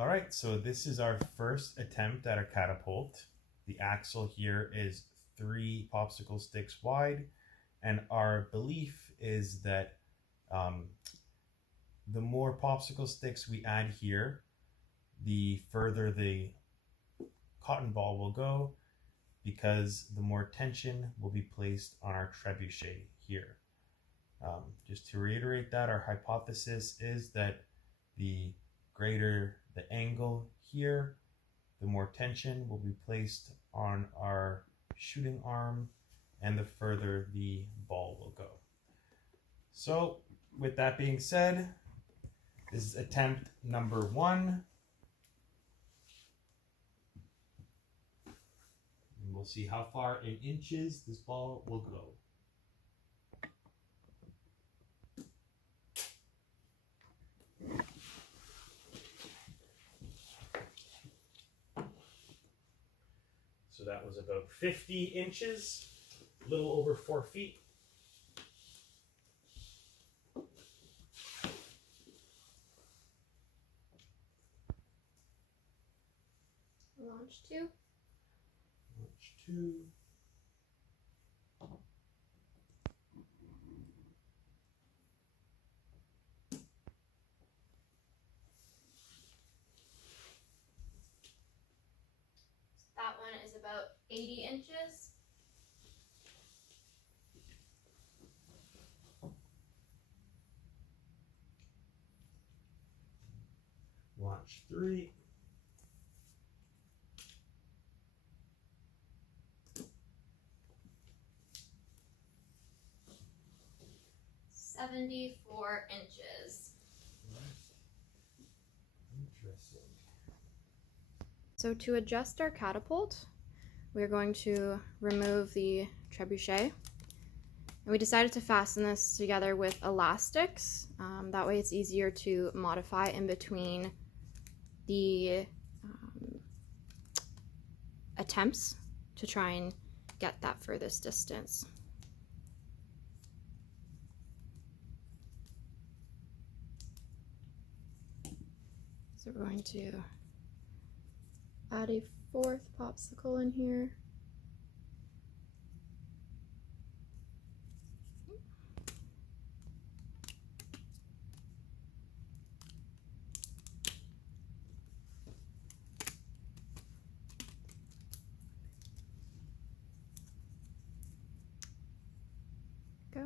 All right, so this is our first attempt at a catapult. The axle here is 3 popsicle sticks wide, and our belief is that the more popsicle sticks we add here, the further the cotton ball will go, because the more tension will be placed on our trebuchet here. Just to reiterate that, our hypothesis is that the greater the angle here, the more tension will be placed on our shooting arm, and the further the ball will go. So with that being said, this is attempt number 1. And we'll see how far in inches this ball will go. So that was about 50 inches, a little over 4 feet. Launch 2. Launch 2. That one is about 80 inches. Launch 3. $74 inches. Interesting. So to adjust our catapult, we're going to remove the trebuchet. And we decided to fasten this together with elastics. That way it's easier to modify in between the attempts to try and get that furthest distance. So we're going to add a 4th popsicle in here. Go.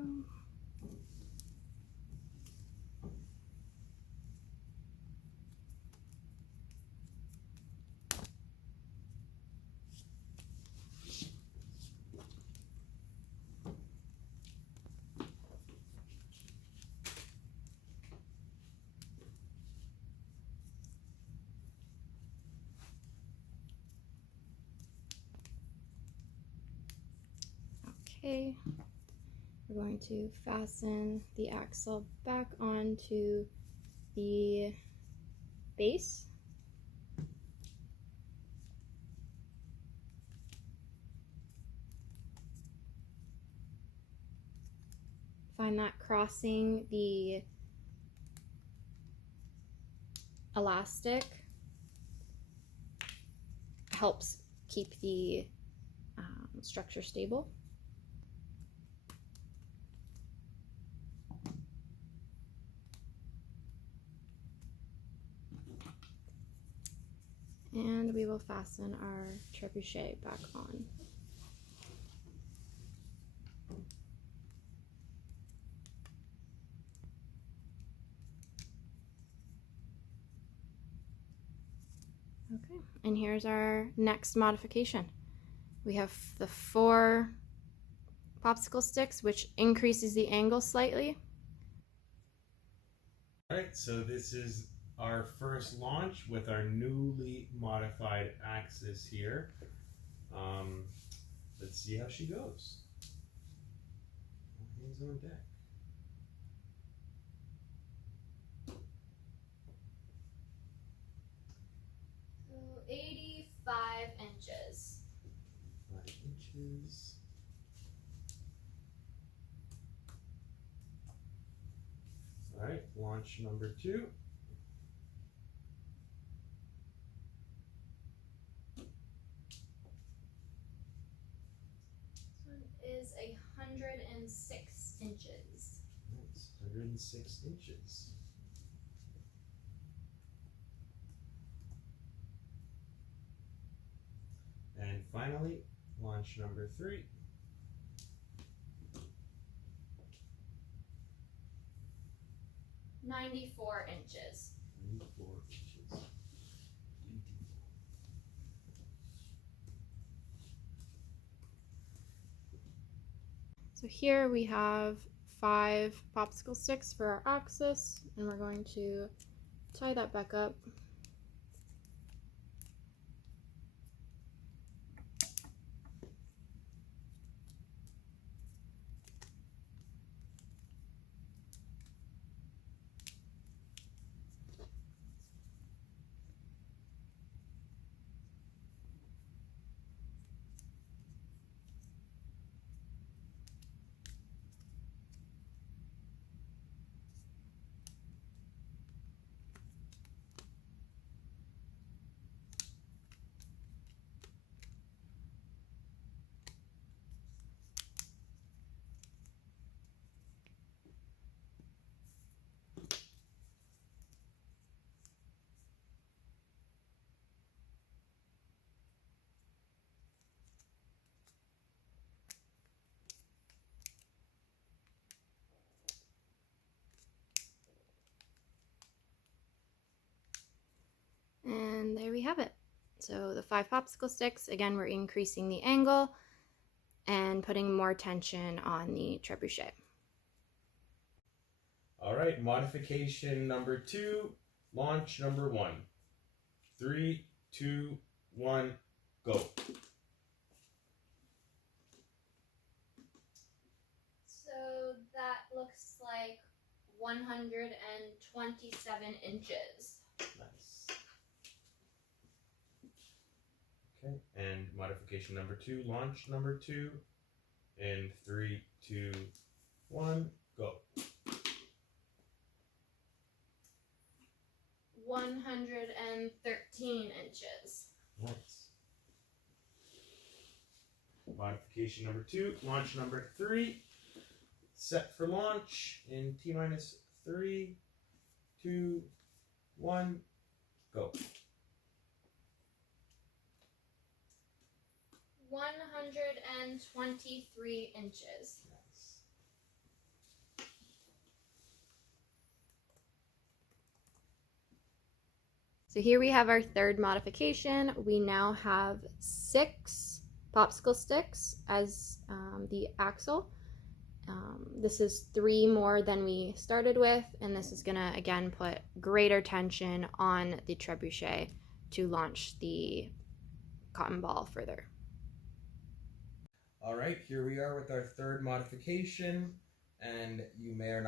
Okay, we're going to fasten the axle back onto the base. Find that crossing the elastic helps keep the structure stable. And we will fasten our trebuchet back on. Okay, and here's our next modification. We have the 4 popsicle sticks, which increases the angle slightly. All right, so this is our first launch with our newly modified axis here. Let's see how she goes. All hands on deck. So 85 inches. 5 inches. All right, launch number 2. 106 inches. Nice. 106 inches. And finally, launch number 3. 94 inches. 94 inches. So here we have 5 popsicle sticks for our axis, and we're going to tie that back up. And there we have it. So the 5 popsicle sticks, again, we're increasing the angle and putting more tension on the trebuchet. All right, modification number 2, launch number 1. 3, 2, 1, go. So that looks like 127 inches. Nice. Okay, and modification number 2, launch number 2. In 3, 2, 1, go. 113 inches. Nice. Modification number 2, launch number 3. Set for launch in T minus 3, 2, 1, go. 123 inches. Nice. So here we have our third modification. We now have 6 popsicle sticks as the axle. This is 3 more than we started with, and this is gonna again put greater tension on the trebuchet to launch the cotton ball further. All right, here we are with our third modification, and you may or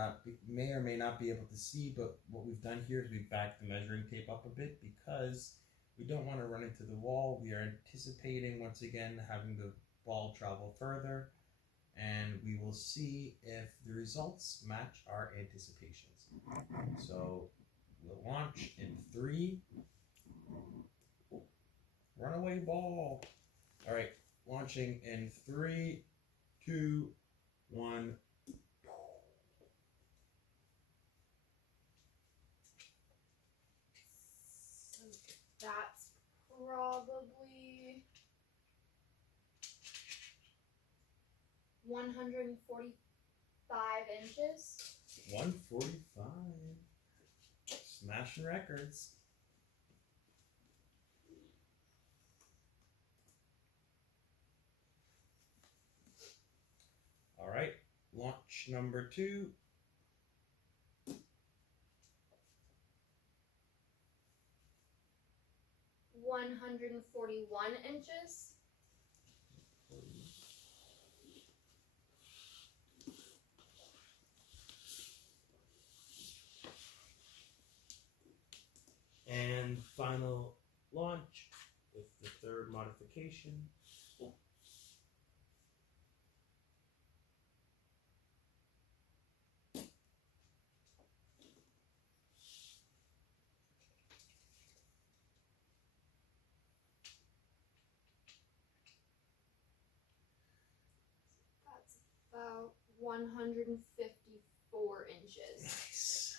may not be able to see, but what we've done here is we've backed the measuring tape up a bit because we don't want to run into the wall. We are anticipating once again having the ball travel further, and we will see if the results match our anticipations. So we'll launch in 3. Runaway ball. All right, launching in 3, 2, 1. So that's probably 145 inches. 145. Smashing records. All right, launch number 2. 141 inches. And final launch with the third modification. That's about 154 inches. Nice.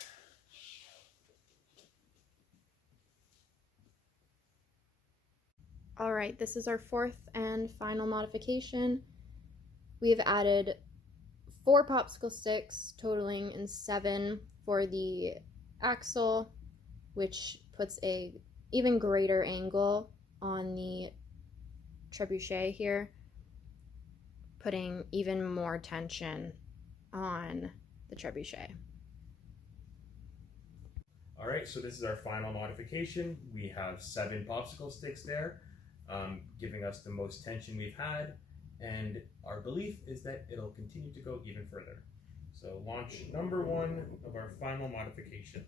All right, this is our fourth and final modification. We have added 4 popsicle sticks, totaling in 7 for the axle, which puts a even greater angle on the trebuchet here, putting even more tension on the trebuchet. All right, so this is our final modification. We have 7 popsicle sticks there, giving us the most tension we've had, and our belief is that it'll continue to go even further. So launch number 1 of our final modification.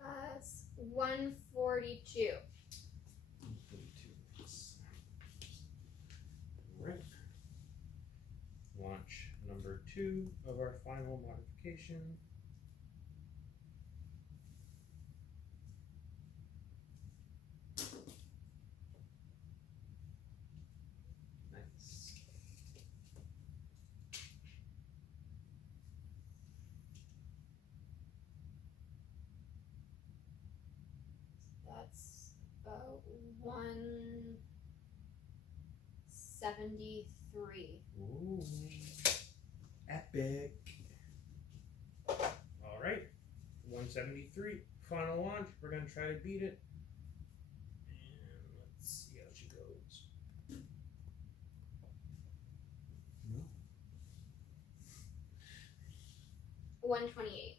That's 142. 142. All right. Launch number 2 of our final modification. Nice. That's 173. Ooh, epic. All right, 173, final launch. We're gonna try to beat it. And let's see how she goes. No. 128.